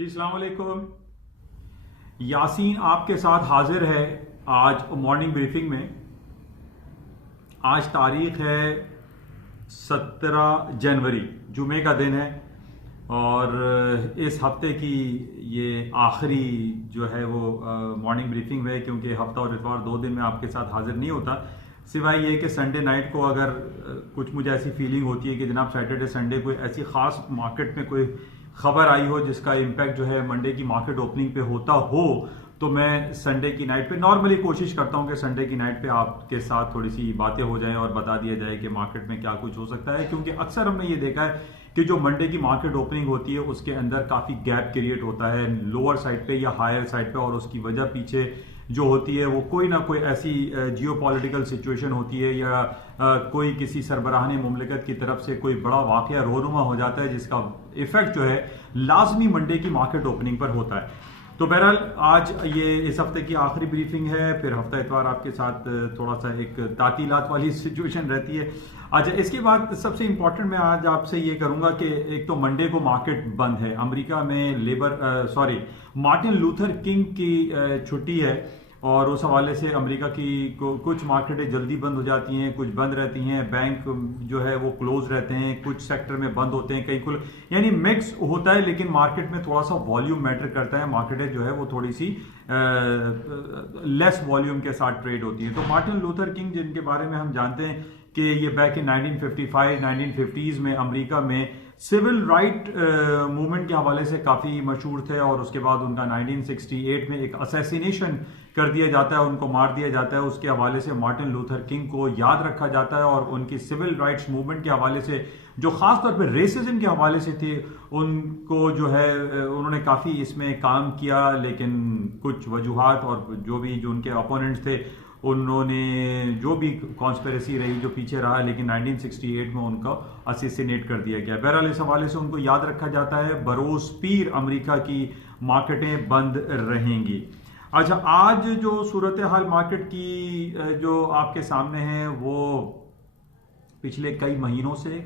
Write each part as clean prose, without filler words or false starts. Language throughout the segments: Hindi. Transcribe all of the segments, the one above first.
जी अस्सलाम वालेकुम। यासीन आपके साथ हाजिर है आज मॉर्निंग ब्रीफिंग में। आज तारीख है 17 जनवरी, जुमे का दिन है और इस हफ्ते की ये आखिरी जो है वो मॉर्निंग ब्रीफिंग है, क्योंकि हफ्ता और इतवार 2 दिन में आपके साथ हाजिर नहीं होता, सिवाय ये कि संडे नाइट को अगर कुछ मुझे ऐसी फीलिंग होती है कि जनाब सैटरडे संडे कोई ऐसी खास मार्केट में कोई खबर आई हो जिसका इम्पैक्ट जो है मंडे की मार्केट ओपनिंग पे होता हो, तो मैं संडे की नाइट पे नॉर्मली कोशिश करता हूं कि संडे की नाइट पे आपके साथ थोड़ी सी बातें हो जाएं और बता दिया जाए कि मार्केट में क्या कुछ हो सकता है। क्योंकि अक्सर हमने ये देखा है कि जो मंडे की मार्केट ओपनिंग होती है उसके अंदर काफी गैप क्रिएट होता है लोअर साइड पे या हायर साइड पे, और उसकी वजह पीछे जो होती है वो कोई ना कोई ऐसी जियोपॉलिटिकल सिचुएशन होती है या कोई किसी सरबराहान मुमलिकत की तरफ से कोई बड़ा वाकया रोनुमा हो जाता है जिसका इफेक्ट जो है लाजमी मंडे की मार्केट ओपनिंग पर होता है। तो बहरहाल आज ये इस हफ्ते की आखिरी ब्रीफिंग है, फिर हफ्ता इतवार आपके साथ थोड़ा सा एक तातीलात वाली सिचुएशन रहती है। अच्छा, इसके बाद सबसे इंपॉर्टेंट मैं आज आपसे ये करूंगा कि एक तो मंडे को मार्केट बंद है अमेरिका में, मार्टिन लूथर किंग की छुट्टी है और उस हवाले से अमेरिका की कुछ मार्केटें जल्दी बंद हो जाती हैं, कुछ बंद रहती हैं, बैंक जो है वो क्लोज रहते हैं, कुछ सेक्टर में बंद होते हैं, कहीं कुल यानी मिक्स होता है। लेकिन मार्केट में थोड़ा सा वॉल्यूम मैटर करता है, मार्केटें जो है वो थोड़ी सी लेस वॉल्यूम के साथ ट्रेड होती है। तो मार्टिन लूथर किंग जिनके बारे में हम जानते हैं कि ये बैक इन 1955 1950s में अमेरिका में सिविल राइट मूवमेंट के हवाले से काफी मशहूर थे और उसके बाद उनका 1968 में एक असैसिनेशन कर दिया जाता है, उनको मार दिया जाता है। उसके हवाले से मार्टिन लूथर किंग को याद रखा जाता है और उनकी सिविल राइट्स मूवमेंट के हवाले से जो खास तौर पर रेसिज्म के हवाले से थे उनको जो है उन्होंने काफी इसमें काम किया, लेकिन कुछ वजूहात और जो उनके अपोनेंट्स थे उन्होंने जो भी कॉन्स्पिरेसी रही जो पीछे रहा, लेकिन 1968 में उनको असैसिनेट कर दिया गया। बहरहाल इस हवाले से उनको याद रखा जाता है। बरोज पीर अमेरिका की मार्केटें बंद रहेंगी। अच्छा, आज जो सूरत हाल मार्केट की जो आपके सामने है वो पिछले कई महीनों से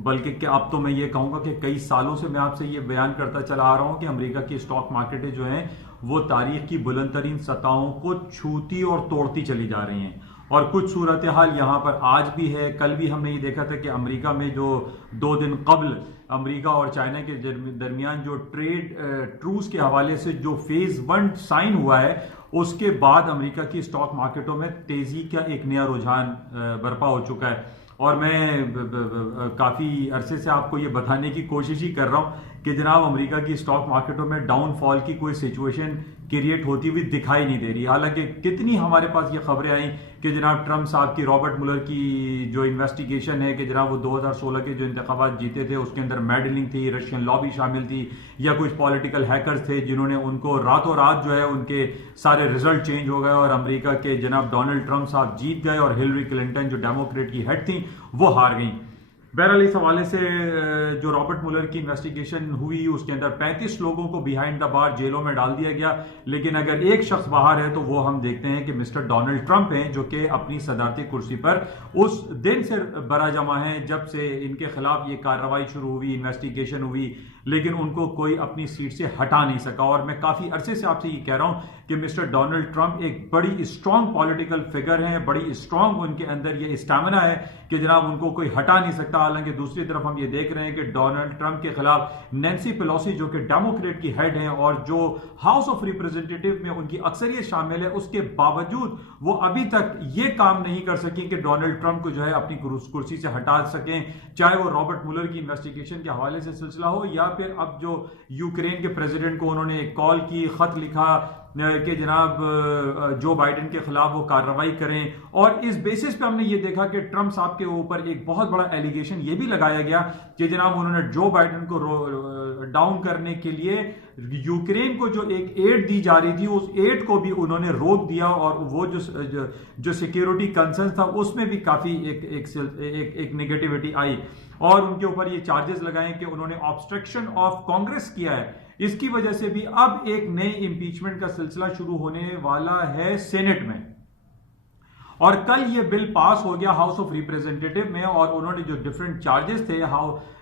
बल्कि अब तो मैं ये कहूंगा कि कई सालों से मैं आपसे ये बयान करता चला आ रहा हूं कि अमेरिका की स्टॉक मार्केटें जो हैं वो तारीख की बुलंद तरीन सतहों को छूती और तोड़ती चली जा रही हैं। और कुछ सूरत हाल यहां पर आज भी है। कल भी हमने ये देखा था कि अमेरिका में जो 2 दिन कबल अमेरिका और चाइना के दरमियान जो ट्रेड ट्रूस के हवाले से जो फेज 1 साइन हुआ है, उसके बाद अमेरिका की स्टॉक मार्केटों में तेजी का एक नया रुझान बर्पा हो चुका है। और मैं काफी अरसे से आपको ये बताने की कोशिश ही कर रहा हूं कि जनाब अमेरिका की स्टॉक मार्केटों में डाउनफॉल की कोई सिचुएशन क्रिएट होती हुई दिखाई नहीं दे रही। हालांकि कितनी हमारे पास ये खबरें आई कि जनाब ट्रंप साहब की रॉबर्ट मुलर की जो इन्वेस्टिगेशन है कि जनाब वो 2016 के जो इंतखाबात जीते थे उसके अंदर मेडलिंग थी, रशियन लॉबी शामिल थी या कुछ पॉलिटिकल हैकर्स थे जिन्होंने उनको रातों रात जो है उनके सारे रिजल्ट चेंज हो गए और अमेरिका के जनाब डोनाल्ड ट्रंप साहब जीत गए और हिलरी क्लिंटन जो डेमोक्रेट की हेड थी वो हार गई। बहरहाल इस हवाले से जो रॉबर्ट मुलर की इन्वेस्टिगेशन हुई उसके अंदर 35 लोगों को बिहाइंड द बार जेलों में डाल दिया गया, लेकिन अगर एक शख्स बाहर है तो वो हम देखते हैं कि मिस्टर डोनाल्ड ट्रंप हैं जो कि अपनी सदारती कुर्सी पर उस दिन से बरा जमा है जब से इनके खिलाफ ये कार्रवाई शुरू हुई, इन्वेस्टिगेशन हुई, लेकिन उनको कोई अपनी सीट से हटा नहीं सका। और मैं काफी अरसे से आपसे ये कह रहा हूं कि मिस्टर डोनाल्ड ट्रंप एक बड़ी स्ट्रांग पॉलिटिकल फिगर हैं, बड़ी स्ट्रांग उनके अंदर ये स्टैमिना है कि जनाब उनको कोई हटा नहीं सकता। हालांकि दूसरी तरफ हम ये देख रहे हैं कि डोनाल्ड ट्रंप के खिलाफ नैन्सी पेलोसी जो कि डेमोक्रेट की हेड हैं और जो हाउस ऑफ रिप्रेजेंटेटिव में उनकी अक्सरियत शामिल है, उसके बावजूद वो अभी तक ये काम नहीं कर सकी कि डोनाल्ड ट्रंप को जो है अपनी कुर्सी से हटा सकें, चाहे वो रॉबर्ट मुलर की इन्वेस्टिगेशन के हवाले से सिलसिला हो या फिर अब जो यूक्रेन के प्रेसिडेंट को उन्होंने एक कॉल की, खत लिखा कि जनाब जो बाइडेन के खिलाफ वो कार्रवाई करें। और इस बेसिस पे हमने ये देखा कि ट्रंप साहब के ऊपर एक बहुत बड़ा एलिगेशन ये भी लगाया गया कि जनाब उन्होंने जो बाइडेन को डाउन करने के लिए यूक्रेन को जो एक एड दी जा रही थी उस एड को भी उन्होंने रोक दिया और वो जो सिक्योरिटी कंसर्न था उसमें भी काफी एक नेगेटिविटी आई और उनके ऊपर ये चार्जेस लगाए कि उन्होंने ऑब्स्ट्रक्शन ऑफ कांग्रेस किया है। इसकी वजह से भी अब एक नए इंपीचमेंट का सिलसिला शुरू होने वाला है सेनेट में। और कल ये बिल पास हो गया हाउस ऑफ रिप्रेजेंटेटिव में, और उन्होंने जो डिफरेंट चार्जेस थे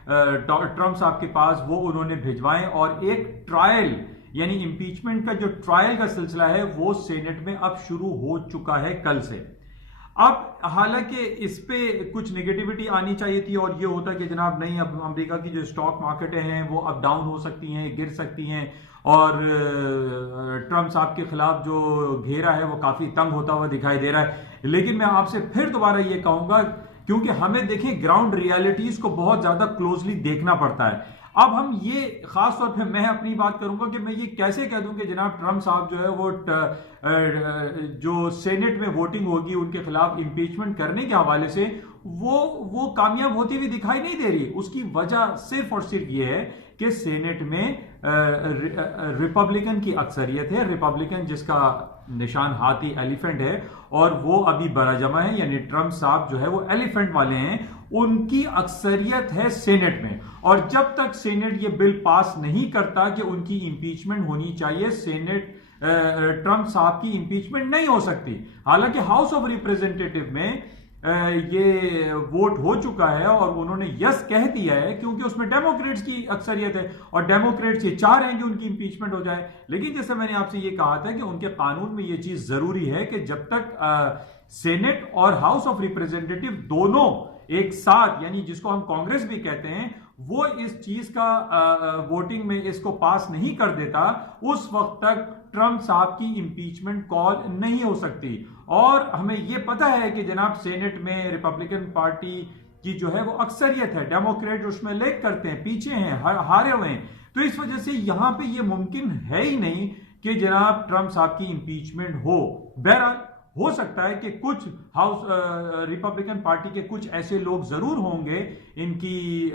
ट्रम्प साहब के पास वो उन्होंने भिजवाए, और एक ट्रायल यानी इंपीचमेंट का जो ट्रायल का सिलसिला है वो सेनेट में अब शुरू हो चुका है कल से। अब हालांकि इस पे कुछ नेगेटिविटी आनी चाहिए थी, और ये होता कि जनाब नहीं, अब अमेरिका की जो स्टॉक मार्केटें हैं वो अप डाउन हो सकती हैं, गिर सकती हैं, और ट्रम्प साहब के खिलाफ जो घेरा है वो काफी तंग होता हुआ दिखाई दे रहा है। लेकिन मैं आपसे फिर दोबारा ये कहूंगा, क्योंकि हमें देखें ग्राउंड रियलिटीज को बहुत ज्यादा क्लोजली देखना पड़ता है। अब हम ये खास तौर पे मैं अपनी बात करूंगा कि मैं ये कैसे कह दूं कि जनाब ट्रम्प साहब जो है वो जो सेनेट में वोटिंग होगी उनके खिलाफ इंपीचमेंट करने के हवाले से वो कामयाब होती हुई दिखाई नहीं दे रही। उसकी वजह सिर्फ और सिर्फ ये है कि सेनेट में रिपब्लिकन की अक्सरियत है, रिपब्लिकन जिसका निशान हाथी एलिफेंट है, और वो अभी बड़ा जमा है, यानी ट्रम्प साहब जो है वो एलिफेंट वाले हैं, उनकी अक्सरियत है सेनेट में। और जब तक सेनेट ये बिल पास नहीं करता कि उनकी इंपीचमेंट होनी चाहिए, सेनेट ट्रम्प साहब की इंपीचमेंट नहीं हो सकती। हालांकि हाउस ऑफ रिप्रेजेंटेटिव में ये वोट हो चुका है और उन्होंने यस कह दिया है, क्योंकि उसमें डेमोक्रेट्स की अक्सरियत है और डेमोक्रेट्स ये चाह रहे हैं कि उनकी इंपीचमेंट हो जाए। लेकिन जैसे मैंने आपसे ये कहा था कि उनके कानून में ये चीज जरूरी है कि जब तक सेनेट और हाउस ऑफ रिप्रेजेंटेटिव दोनों एक साथ, यानी जिसको हम कांग्रेस भी कहते हैं, वो इस चीज का वोटिंग में इसको पास नहीं कर देता, उस वक्त तक ट्रम्प साहब की इंपीचमेंट कॉल नहीं हो सकती। और हमें यह पता है कि जनाब सेनेट में रिपब्लिकन पार्टी की जो है वो अक्सरियत है, डेमोक्रेट उसमें लेग करते हैं, पीछे हैं, हारे हुए हैं। तो इस वजह से यहां पे ये मुमकिन है ही नहीं कि जनाब ट्रम्प साहब की इंपीचमेंट हो। बहरहाल हो सकता है कि कुछ हाउस रिपब्लिकन पार्टी के कुछ ऐसे लोग जरूर होंगे इनकी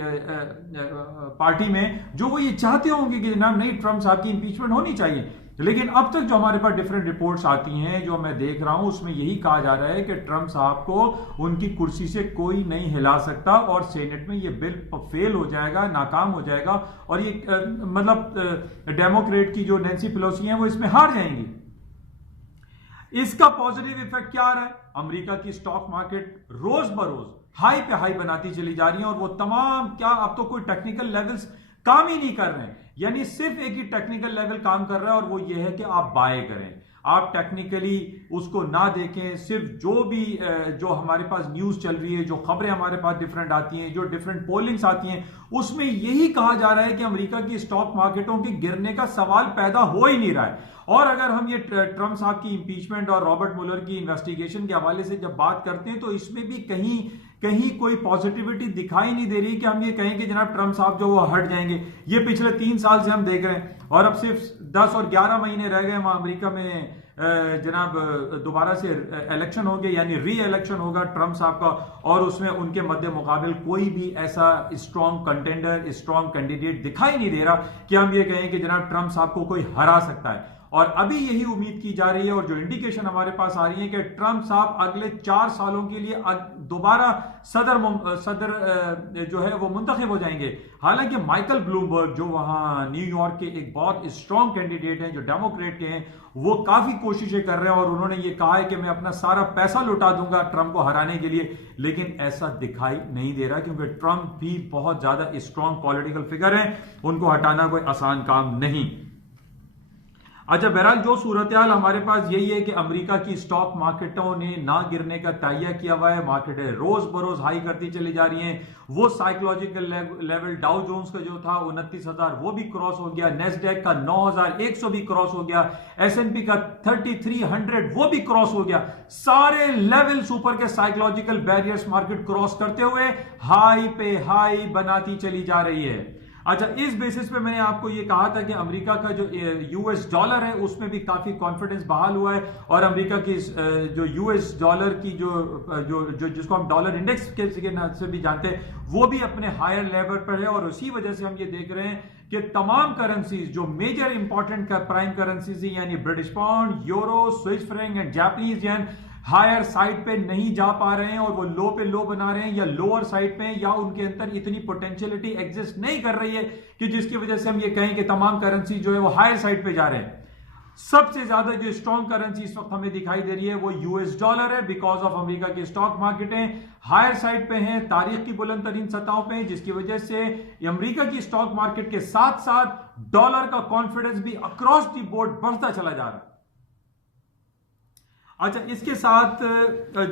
पार्टी में जो वो ये चाहते होंगे कि जनाब नहीं, ट्रम्प साहब की इंपीचमेंट होनी चाहिए। लेकिन अब तक जो हमारे पास डिफरेंट रिपोर्ट्स आती हैं, जो मैं देख रहा हूं, उसमें यही कहा जा रहा है कि ट्रम्प साहब को उनकी कुर्सी से कोई नहीं हिला सकता और सेनेट में ये बिल फेल हो जाएगा, नाकाम हो जाएगा, और ये मतलब डेमोक्रेट की जो नैंसी पेलोसी हैं वो इसमें हार जाएंगी। इसका पॉजिटिव इफेक्ट क्या आ रहा है? अमेरिका की स्टॉक मार्केट रोज बरोज हाई पे हाई बनाती चली जा रही है, और वो तमाम क्या अब तो कोई टेक्निकल लेवल्स काम ही नहीं कर रहे हैं, यानी सिर्फ एक ही टेक्निकल लेवल काम कर रहा है, और वो ये है कि आप बाय करें, आप टेक्निकली उसको ना देखें। सिर्फ जो भी जो हमारे पास न्यूज चल रही है, जो खबरें हमारे पास डिफरेंट आती हैं, जो डिफरेंट पोलिंग्स आती हैं, उसमें यही कहा जा रहा है कि अमेरिका की स्टॉक मार्केटों के गिरने का सवाल पैदा हो ही नहीं रहा है। और अगर हम ये ट्रम्प साहब की इंपीचमेंट और रॉबर्ट मुलर की इन्वेस्टिगेशन के हवाले से जब बात करते हैं, तो इसमें भी कहीं कहीं कोई पॉजिटिविटी दिखाई नहीं दे रही कि हम ये कहें कि जनाब ट्रम्प साहब जो वो हट जाएंगे। ये पिछले 3 साल से हम देख रहे हैं, और अब सिर्फ 10 और 11 महीने रह गए वहां अमेरिका में जनाब दोबारा से इलेक्शन होंगे, यानी री इलेक्शन होगा ट्रम्प साहब का, और उसमें उनके मध्य मुकाबले कोई भी ऐसा स्ट्रॉन्ग कंटेंडर, स्ट्रॉन्ग कैंडिडेट दिखाई नहीं दे रहा कि हम ये कहें कि जनाब ट्रम्प साहब को कोई हरा सकता है। और अभी यही उम्मीद की जा रही है, और जो इंडिकेशन हमारे पास आ रही है कि ट्रम्प साहब अगले 4 सालों के लिए दोबारा सदर जो है वो मुंतखब हो जाएंगे। हालांकि माइकल ब्लूमबर्ग जो वहां न्यूयॉर्क के एक बहुत स्ट्रॉन्ग कैंडिडेट हैं, जो डेमोक्रेट के हैं, वो काफी कोशिशें कर रहे हैं, और उन्होंने ये कहा है कि मैं अपना सारा पैसा लुटा दूंगा ट्रम्प को हराने के लिए। लेकिन ऐसा दिखाई नहीं दे रहा, क्योंकि ट्रम्प भी बहुत ज्यादा स्ट्रॉन्ग पॉलिटिकल फिगर हैं, उनको हटाना कोई आसान काम नहीं। अच्छा, बहरहाल जो सूरत हाल हमारे पास यही है कि अमेरिका की स्टॉक मार्केटों ने ना गिरने का तैयार किया हुआ है, मार्केटें रोज बरोज हाई करती चली जा रही हैं। वो साइकोलॉजिकल लेवल डाउ जोन्स का जो था 29,000 वो भी क्रॉस हो गया, नेस्डैक का 9,100 भी क्रॉस हो गया, S&P का 3300 वो भी क्रॉस हो गया। सारे लेवल्स ऊपर के साइकोलॉजिकल बैरियर्स मार्केट क्रॉस करते हुए हाई पे हाई बनाती चली जा रही है। अच्छा, इस बेसिस पे मैंने आपको ये कहा था कि अमेरिका का जो यूएस डॉलर है उसमें भी काफी कॉन्फिडेंस बहाल हुआ है, और अमेरिका की जो यूएस डॉलर की जो जिसको हम डॉलर इंडेक्स के नाम से भी जानते हैं, वो भी अपने हायर लेवल पर है। और उसी वजह से हम ये देख रहे हैं कि तमाम करेंसीज जो मेजर इंपॉर्टेंट प्राइम करेंसीज यानी British pound, euro, Swiss franc and Japanese yen higher side पे नहीं जा पा रहे हैं, और वो लो पे लो बना रहे हैं, या लोअर साइड पे, या उनके अंदर इतनी पोटेंशियलिटी एग्जिस्ट नहीं कर रही है कि जिसकी वजह से हम ये कहें कि तमाम करेंसी जो है वो हायर साइड पे जा रहे हैं। सबसे ज्यादा जो स्ट्रॉन्ग करेंसी इस वक्त हमें दिखाई दे रही है वो यूएस डॉलर है, बिकॉज ऑफ अमेरिका की स्टॉक मार्केटें हायर साइड पे हैं, तारीख की बुलंद तरीन सतहों पे हैं, जिसकी वजह से अमेरिका की स्टॉक मार्केट के साथ साथ डॉलर का कॉन्फिडेंस भी अक्रॉस द बोर्ड बढ़ता चला जा रहा है। अच्छा, इसके साथ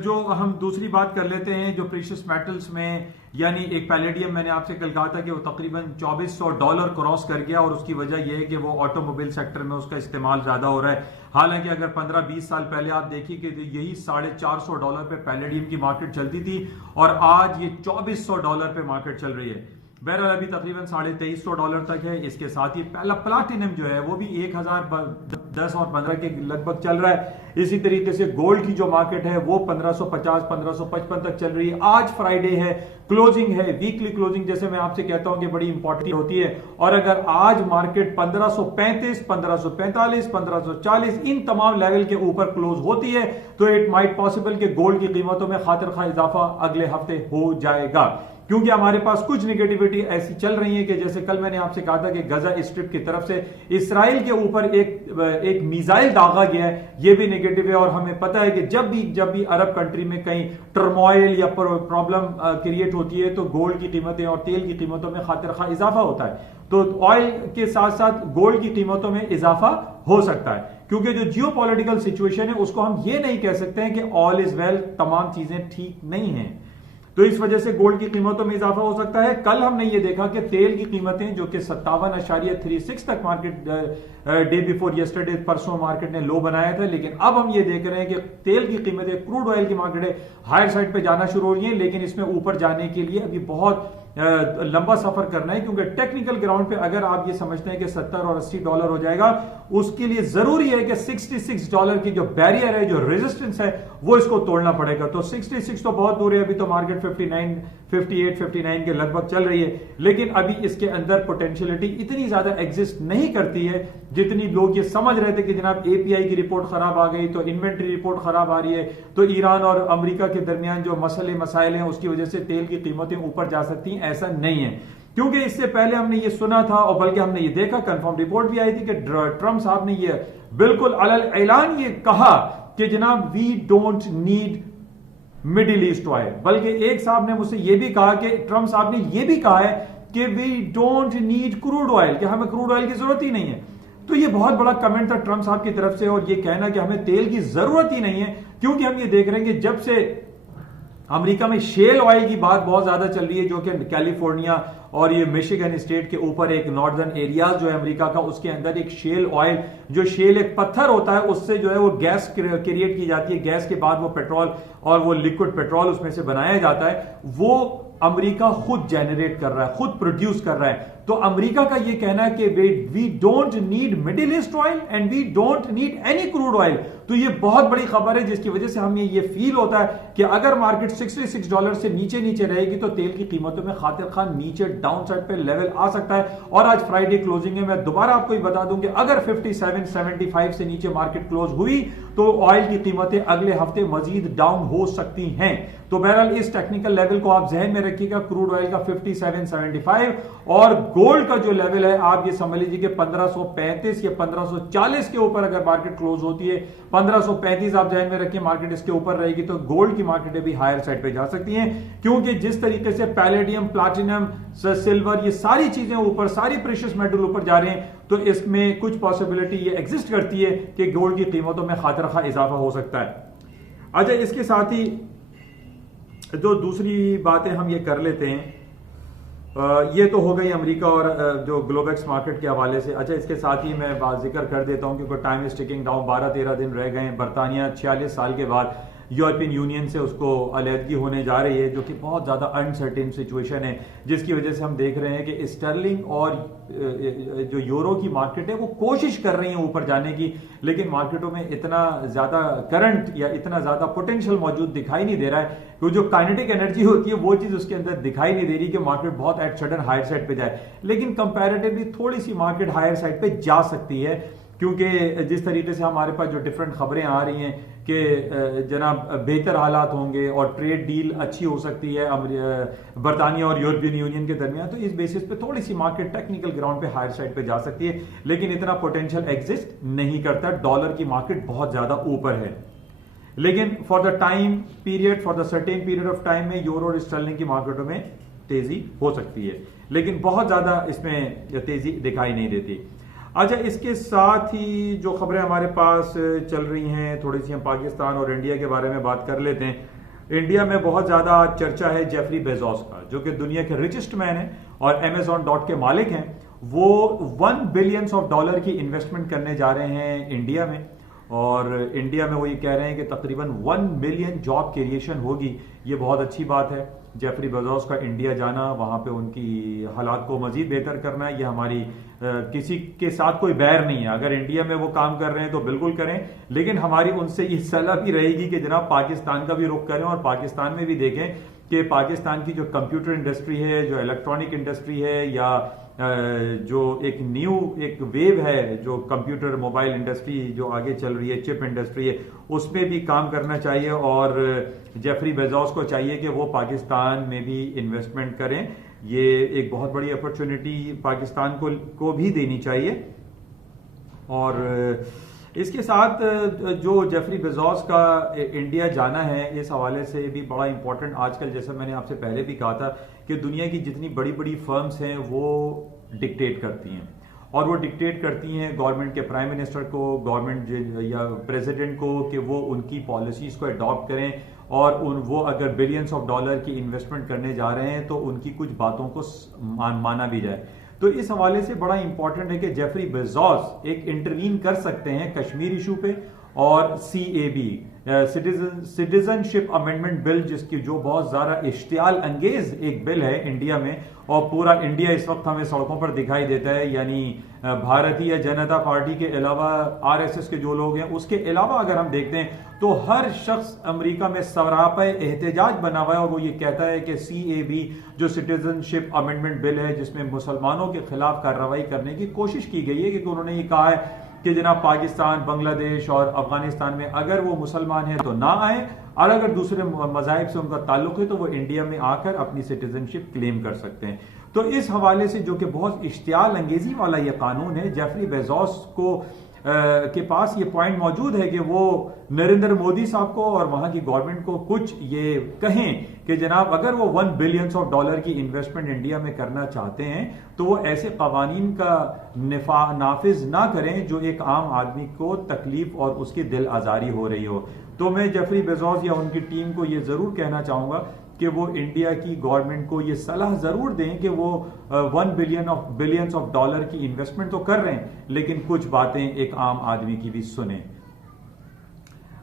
जो हम दूसरी बात कर लेते हैं जो प्रीशियस मेटल्स में, यानी एक पैलेडियम मैंने आपसे कल कहा था कि वो तकरीबन $2400 क्रॉस कर गया, और उसकी वजह यह है कि वो ऑटोमोबाइल सेक्टर में उसका इस्तेमाल ज्यादा हो रहा है। हालांकि अगर 15-20 साल पहले आप देखिए कि यही $450 पे पैलेडियम की मार्केट चलती थी, और आज ये $2400 पे मार्केट चल रही है। बहरहाल अभी तकरीबन $2300 तक है। इसके साथ ही पहला प्लाटिनम जो है वो भी 1010 और 15 के लगभग चल रहा है। इसी तरीके से गोल्ड की जो मार्केट है वो 1550-1555 तक चल रही है। आज फ्राइडे है, क्लोजिंग है, वीकली क्लोजिंग जैसे मैं आपसे कहता हूं कि बड़ी इंपॉर्टेंट होती है, और अगर आज मार्केट 1535, 1545, 1540 इन तमाम लेवल के ऊपर क्लोज होती है तो इट माइट पॉसिबल कि गोल्ड की कीमतों में खातिर खा इजाफा अगले हफ्ते हो जाएगा, क्योंकि हमारे पास कुछ नेगेटिविटी ऐसी चल रही है कि जैसे कल मैंने आपसे कहा था कि गजा स्ट्रिप की तरफ से इसराइल के ऊपर एक मिसाइल दागा गया है, ये भी नेगेटिव है। और हमें पता है कि जब भी अरब कंट्री में कहीं टर्मोइल या प्रॉब्लम क्रिएट होती है तो गोल्ड की कीमतें और तेल की कीमतों में खातिर खा इजाफा होता है। तो ऑयल के साथ साथ गोल्ड की कीमतों में इजाफा हो सकता है, क्योंकि जो जियोपॉलिटिकल सिचुएशन है उसको हम ये नहीं कह सकते हैं कि ऑल इज वेल, तमाम चीजें ठीक नहीं है, तो इस वजह से गोल्ड की कीमतों में इजाफा हो सकता है। कल हमने ये देखा कि तेल की कीमतें जो कि 57.36 तक मार्केट डे बिफोर यस्टरडे परसों मार्केट ने लो बनाया था, लेकिन अब हम ये देख रहे हैं कि तेल की कीमतें, क्रूड ऑयल की मार्केटें हायर साइड पे जाना शुरू हो रही हैं, लेकिन इसमें ऊपर जाने के लिए अभी बहुत लंबा सफर करना है, क्योंकि टेक्निकल ग्राउंड पे अगर आप ये समझते हैं कि $70 और $80 हो जाएगा, उसके लिए जरूरी है कि $66 की जो बैरियर है, जो रेजिस्टेंस है, वो इसको तोड़ना पड़ेगा। तो 66 तो बहुत दूर है, अभी तो मार्केट 59, 58, 59 के लगभग चल रही है, लेकिन अभी इसके अंदर पोटेंशियलिटी इतनी ज्यादा एग्जिस्ट नहीं करती है जितनी लोग ये समझ रहे थे कि जनाब एपीआई की रिपोर्ट खराब आ गई तो इन्वेंट्री रिपोर्ट खराब आ रही है, तो ईरान और अमेरिका के दरमियान जो मसाइल हैं उसकी वजह से तेल की कीमतें ऊपर जा सकती हैं। ऐसा नहीं है, क्योंकि इससे पहले हमने ये सुना था और बल्कि हमने ये देखा, कंफर्म रिपोर्ट भी आई थी कि ट्रंप साहब ने ये बिल्कुल अलल ऐलान ये कहा कि जनाब we don't need Middle East oil. बल्कि एक साहब ने मुझसे ये भी कहा कि ट्रंप साहब ने ये भी कहा है कि we don't need crude oil, कि हमें क्रूड ऑयल की जरूरत ही नहीं है। तो ये बहुत बड़ा कमेंट था ट्रंप साहब की तरफ से, और ये कहना कि हमें तेल की जरूरत ही नहीं है, क्योंकि हम ये देख रहे हैं कि जब से अमेरिका में शेल ऑयल की बात बहुत ज्यादा चल रही है, जो कि कैलिफोर्निया और ये मिशिगन स्टेट के ऊपर एक नॉर्दर्न एरिया जो है अमेरिका का, उसके अंदर एक शेल ऑयल, जो शेल एक पत्थर होता है, उससे जो है वो गैस क्रिएट की जाती है, गैस के बाद वो पेट्रोल और वो लिक्विड पेट्रोल उसमें से बनाया जाता है, वो अमेरिका खुद जनरेट कर रहा है, खुद प्रोड्यूस कर रहा है। तो अमेरिका का ये कहना है कि we don't need Middle East oil and we don't need any crude oil. तो ये बहुत बड़ी खबर है, जिसकी वजह से हमें ये फील होता है कि अगर मार्केट $66 से नीचे रहेगी तो तेल की कीमतों में खातिर खान नीचे डाउन साइड पे लेवल आ सकता है। और आज फ्राइडे क्लोजिंग है, मैं दोबारा आपको बता दूं कि अगर 57-75 से नीचे मार्केट क्लोज हुई तो ऑयल की कीमतें अगले हफ्ते मजीद डाउन हो सकती हैं। तो बहरहाल इस टेक्निकल लेवल को आप जहन में रखिएगा, क्रूड ऑयल का 57-75, और गोल्ड का जो लेवल है आप ये समझ लीजिए कि 1535 या 1540 के ऊपर अगर मार्केट क्लोज होती है, 1535 आप जहन में रखिए, मार्केट इसके ऊपर रहेगी तो गोल्ड की मार्केट भी हायर साइड पे जा सकती हैं, क्योंकि जिस तरीके से पैलेडियम, प्लैटिनम, सिल्वर, ये सारी चीजें ऊपर, सारी प्रेशियस मेटल ऊपर जा रहे हैं, तो इसमें कुछ पॉसिबिलिटी ये एग्जिस्ट करती है कि गोल्ड की कीमतों में खातिर खा इजाफा हो सकता है। अच्छा, इसके साथ ही जो दूसरी बातें हम ये कर लेते हैं, ये तो हो गई अमेरिका और जो ग्लोबेक्स मार्केट के हवाले से। अच्छा, इसके साथ ही मैं बात जिक्र कर देता हूं क्योंकि टाइम इज टिकिंग डाउन, 12-13 दिन रह गए। बरतानिया 46 साल के बाद यूरोपियन यूनियन से उसको अलहदगी होने जा रही है, जो कि बहुत ज़्यादा अनसर्टेन सिचुएशन है, जिसकी वजह से हम देख रहे हैं कि स्टर्लिंग और जो यूरो की मार्केट है वो कोशिश कर रही है ऊपर जाने की, लेकिन मार्केटों में इतना ज़्यादा करंट या इतना ज़्यादा पोटेंशियल मौजूद दिखाई नहीं दे रहा है, क्योंकि जो काइनेटिक एनर्जी होती है वो चीज़ उसके अंदर दिखाई नहीं दे रही कि मार्केट बहुत एट सडन हायर साइड पे जाए। लेकिन कंपैरेटिवली थोड़ी सी मार्केट हायर साइड पे जा सकती है, क्योंकि जिस तरीके से हमारे पास जो डिफरेंट खबरें आ रही हैं कि जनाब बेहतर हालात होंगे और ट्रेड डील अच्छी हो सकती है बरतानिया और यूरोपियन यूनियन के दरमियान, तो इस बेसिस पे थोड़ी सी मार्केट टेक्निकल ग्राउंड पे हायर साइड पे जा सकती है, लेकिन इतना पोटेंशियल एग्जिस्ट नहीं करता। डॉलर की मार्केट बहुत ज्यादा ऊपर है, लेकिन for the time period, for the certain period of time में यूरो और स्टर्लिंग की मार्केटों में तेजी हो सकती है, लेकिन बहुत ज्यादा इसमें तेजी दिखाई नहीं देती। अच्छा, इसके साथ ही जो खबरें हमारे पास चल रही हैं, थोड़ी सी हम पाकिस्तान और इंडिया के बारे में बात कर लेते हैं। इंडिया में बहुत ज्यादा चर्चा है जेफरी बेजोस का, जो कि दुनिया के रिचेस्ट मैन है और Amazon के मालिक हैं। वो $1 बिलियन की इन्वेस्टमेंट करने जा रहे हैं इंडिया में, और इंडिया में वो ये कह रहे हैं कि तकरीबन 1 मिलियन जॉब क्रिएशन होगी। ये बहुत अच्छी बात है। जेफरी बेजोस का इंडिया जाना, वहां पे उनकी हालात को मजीद बेहतर करना, ये हमारी किसी के साथ कोई बैर नहीं है। अगर इंडिया में वो काम कर रहे हैं तो बिल्कुल करें, लेकिन हमारी उनसे ये सलाह भी रहेगी कि जनाब पाकिस्तान का भी रुख करें और पाकिस्तान में भी देखें कि पाकिस्तान की जो कंप्यूटर इंडस्ट्री है, जो इलेक्ट्रॉनिक इंडस्ट्री है, या जो एक वेव है जो कंप्यूटर मोबाइल इंडस्ट्री जो आगे चल रही है, चिप इंडस्ट्री है, उसमें भी काम करना चाहिए। और जेफरी बेजोस को चाहिए कि वो पाकिस्तान में भी इन्वेस्टमेंट करें। ये एक बहुत बड़ी अपॉर्चुनिटी पाकिस्तान को भी देनी चाहिए। और इसके साथ जो जेफरी बेजोस का इंडिया जाना है, इस हवाले से भी बड़ा इंपॉर्टेंट आजकल, जैसा मैंने आपसे पहले भी कहा था कि दुनिया की जितनी बड़ी बड़ी फर्म्स हैं वो डिक्टेट करती हैं, और वो डिक्टेट करती हैं गवर्नमेंट के प्राइम मिनिस्टर को, गवर्नमेंट या प्रेसिडेंट को, कि वो उनकी पॉलिसीज को अडॉप्ट करें, और वो अगर बिलियंस ऑफ डॉलर की इन्वेस्टमेंट करने जा रहे हैं तो उनकी कुछ बातों को माना भी जाए। तो इस हवाले से बड़ा इंपॉर्टेंट है कि जेफरी बेजोस एक इंटरवीन कर सकते हैं कश्मीर इशू पे, और CAB सिटीजनशिप अमेंडमेंट बिल, जिसकी जो बहुत ज्यादा इश्तियाल अंगेज एक बिल है इंडिया में, और पूरा इंडिया इस वक्त हमें सड़कों पर दिखाई देता है। यानी भारतीय जनता पार्टी के अलावा RSS के जो लोग हैं, उसके अलावा अगर हम देखते हैं तो हर शख्स अमेरिका में सरापा एहतजाज बना हुआ है, और वो ये कहता है कि CAB जो सिटीजनशिप अमेंडमेंट बिल है, जिसमें मुसलमानों के खिलाफ कार्रवाई करने की कोशिश की गई है, क्योंकि उन्होंने ये कहा है कि जनाब पाकिस्तान, बांग्लादेश और अफगानिस्तान में अगर वो मुसलमान है तो ना आए, और अगर दूसरे मज़ाहिब से उनका ताल्लुक है तो वो इंडिया में आकर अपनी सिटीजनशिप क्लेम कर सकते हैं। तो इस हवाले से जो कि बहुत इश्तियाल अंगेजी वाला ये कानून है, जेफरी बेजोस को के पास ये पॉइंट मौजूद है कि वो नरेंद्र मोदी साहब को और वहां की गवर्नमेंट को कुछ ये कहें कि जनाब अगर वो $1 बिलियन की इन्वेस्टमेंट इंडिया में करना चाहते हैं तो वो ऐसे कवानीन का नाफिज ना करें जो एक आम आदमी को तकलीफ और उसकी दिल आजारी हो रही हो। तो मैं जेफरी बेजोस या उनकी टीम को ये जरूर कहना चाहूंगा कि वो इंडिया की गवर्नमेंट को ये सलाह जरूर दें कि वो $1 बिलियन की इन्वेस्टमेंट तो कर रहे हैं, लेकिन कुछ बातें एक आम आदमी की भी सुने।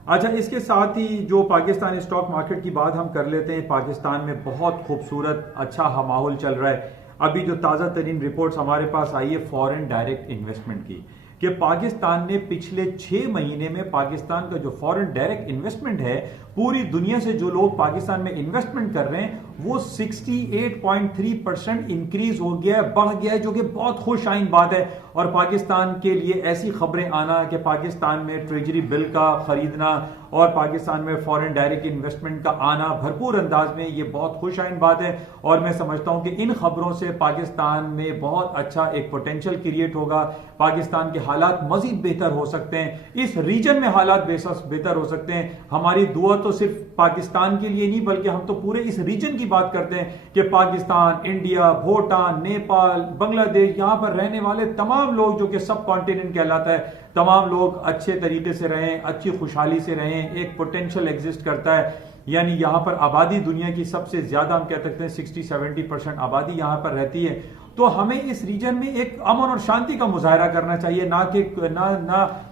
अच्छा, इसके साथ ही जो पाकिस्तान स्टॉक मार्केट की बात हम कर लेते हैं। पाकिस्तान में बहुत खूबसूरत अच्छा माहौल चल रहा है। अभी जो ताज़ा तरीन रिपोर्ट्स हमारे पास आई है फॉरेन डायरेक्ट इन्वेस्टमेंट की, कि पाकिस्तान ने पिछले 6 महीने में पाकिस्तान का जो फॉरेन डायरेक्ट इन्वेस्टमेंट है, पूरी दुनिया से जो लोग पाकिस्तान में इन्वेस्टमेंट कर रहे हैं वो 68.3% इंक्रीज हो गया है, बढ़ गया है, जो कि बहुत खुश आइन बात है। और पाकिस्तान के लिए ऐसी खबरें आना कि पाकिस्तान में ट्रेजरी बिल का खरीदना और पाकिस्तान में फॉरेन डायरेक्ट इन्वेस्टमेंट का आना भरपूर अंदाज में, ये बहुत खुश आइन बात है। और मैं समझता हूं कि इन खबरों से पाकिस्तान में बहुत अच्छा एक पोटेंशियल क्रिएट होगा, पाकिस्तान के हालात मजीद बेहतर हो सकते हैं, इस रीजन में हालात बेहतर हो सकते हैं। हमारी दुआ तो सिर्फ पाकिस्तान के लिए नहीं, बल्कि हम तो पूरे इस रीजन की बात करते हैं कि पाकिस्तान, इंडिया, भूटान, नेपाल, बांग्लादेश, यहां पर रहने वाले तमाम लोग जो कि सब कॉन्टिनेंट कहलाता है, तमाम लोग अच्छे तरीके से रहें, अच्छी खुशहाली से रहें, एक पोटेंशियल एग्जिस्ट करता है। यानी यहां पर आबादी दुनिया की सबसे ज्यादा, हम कह सकते हैं 60-70% आबादी यहां पर रहती है। तो हमें इस रीजन में एक अमन और शांति का मुजाहरा करना चाहिए, ना कि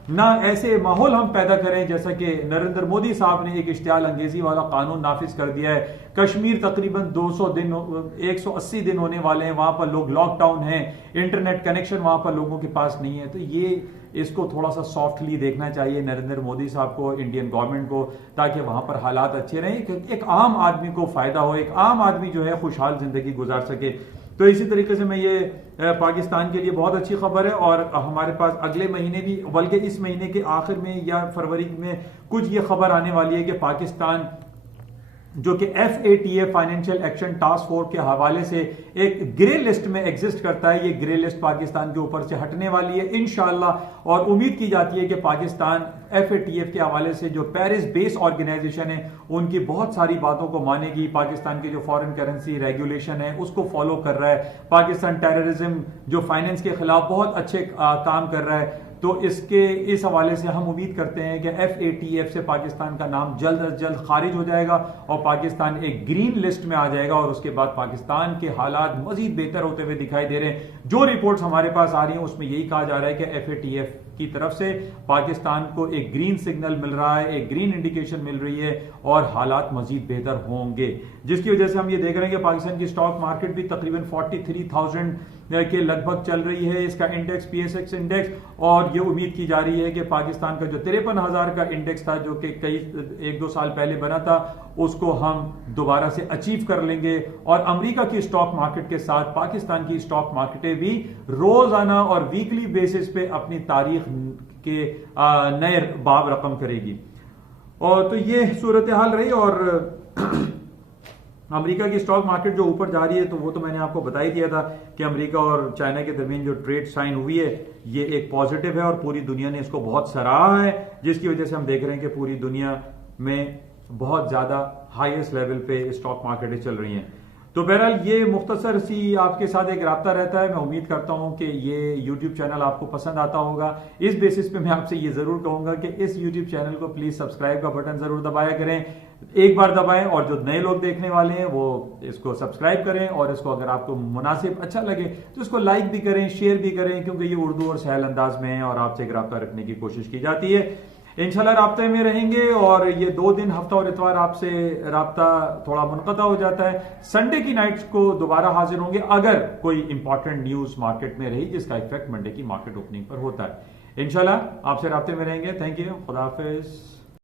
ना ऐसे माहौल हम पैदा करें जैसा कि नरेंद्र मोदी साहब ने एक इश्तियाल अंगेजी वाला कानून नाफिज कर दिया है। कश्मीर तकरीबन 180 दिन होने वाले हैं, वहां पर लोग लॉकडाउन हैं, इंटरनेट कनेक्शन वहां पर लोगों के पास नहीं है। तो ये इसको थोड़ा सा सॉफ्टली देखना चाहिए नरेंद्र मोदी साहब को, इंडियन गवर्नमेंट को, ताकि वहां पर हालात अच्छे रहें, एक आम आदमी को फायदा हो, एक आम आदमी जो है खुशहाल जिंदगी गुजार सके। तो इसी तरीके से मैं ये पाकिस्तान के लिए बहुत अच्छी खबर है। और हमारे पास अगले महीने भी, बल्कि इस महीने के आखिर में या फरवरी में कुछ ये खबर आने वाली है कि पाकिस्तान जो कि FATF financial action task force के हवाले से एक ग्रे लिस्ट में एग्जिस्ट करता है, ये ग्रे लिस्ट पाकिस्तान के ऊपर से हटने वाली है इंशाअल्लाह। और उम्मीद की जाती है कि पाकिस्तान FATF के हवाले से जो पेरिस बेस ऑर्गेनाइजेशन है उनकी बहुत सारी बातों को मानेगी। पाकिस्तान की जो फॉरेन करेंसी रेगुलेशन है उसको फॉलो कर रहा है। पाकिस्तान टेररिज्म जो फाइनेंस के खिलाफ बहुत अच्छे काम कर रहा है। तो इस हवाले से हम उम्मीद करते हैं कि FATF से पाकिस्तान का नाम जल्द अज जल्द खारिज हो जाएगा और पाकिस्तान एक ग्रीन लिस्ट में आ जाएगा। और उसके बाद पाकिस्तान के हालात मजीद बेहतर होते हुए दिखाई दे रहे हैं। जो रिपोर्ट्स हमारे पास आ रही हैं उसमें यही कहा जा रहा है कि FATF की तरफ से पाकिस्तान को एक ग्रीन सिग्नल मिल रहा है, एक ग्रीन इंडिकेशन मिल रही है और हालात मजीद बेहतर होंगे, जिसकी वजह से हम ये देख रहे हैं कि पाकिस्तान की स्टॉक मार्केट भी तकरीबन 43,000 के लगभग चल रही है, इसका इंडेक्स PSX इंडेक्स। और ये उम्मीद की जा रही है कि पाकिस्तान का जो 53,000 का इंडेक्स था जो कि कई 1-2 साल पहले बना था उसको हम दोबारा से अचीव कर लेंगे। और अमेरिका की स्टॉक मार्केट के साथ पाकिस्तान की स्टॉक मार्केटें भी रोजाना और वीकली बेसिस पे अपनी तारीख के नए बाब रकम करेगी। और तो ये सूरत हाल रही। और अमेरिका की स्टॉक मार्केट जो ऊपर जा रही है तो वो तो मैंने आपको बता ही दिया था कि अमेरिका और चाइना के दरमियान जो ट्रेड साइन हुई है ये एक पॉजिटिव है और पूरी दुनिया ने इसको बहुत सराहा है, जिसकी वजह से हम देख रहे हैं कि पूरी दुनिया में बहुत ज्यादा हाईएस्ट लेवल पे स्टॉक मार्केटें चल रही हैं। तो बहरहाल ये मुख्तसर सी आपके साथ एक राब्ता रहता है। मैं उम्मीद करता हूं कि ये YouTube चैनल आपको पसंद आता होगा। इस बेसिस पे मैं आपसे ये जरूर कहूंगा कि इस YouTube चैनल को प्लीज सब्सक्राइब का बटन जरूर दबाया करें, एक बार दबाएं। और जो नए लोग देखने वाले हैं वो इसको सब्सक्राइब करें और इसको अगर आपको मुनासिब अच्छा लगे तो इसको लाइक भी करें, शेयर भी करें, क्योंकि ये उर्दू और सहल अंदाज में है और आपसे एक राब्ता रखने की कोशिश की जाती है। इंशाल्लाह राब्ते में रहेंगे। और ये 2 दिन हफ्ता और इतवार आपसे राब्ता थोड़ा मुनक़ता हो जाता है। संडे की नाइट्स को दोबारा हाजिर होंगे अगर कोई इंपॉर्टेंट न्यूज मार्केट में रही जिसका इफेक्ट मंडे की मार्केट ओपनिंग पर होता है। इंशाल्लाह आपसे राब्ते में रहेंगे। थैंक यू, खुदा हाफिज।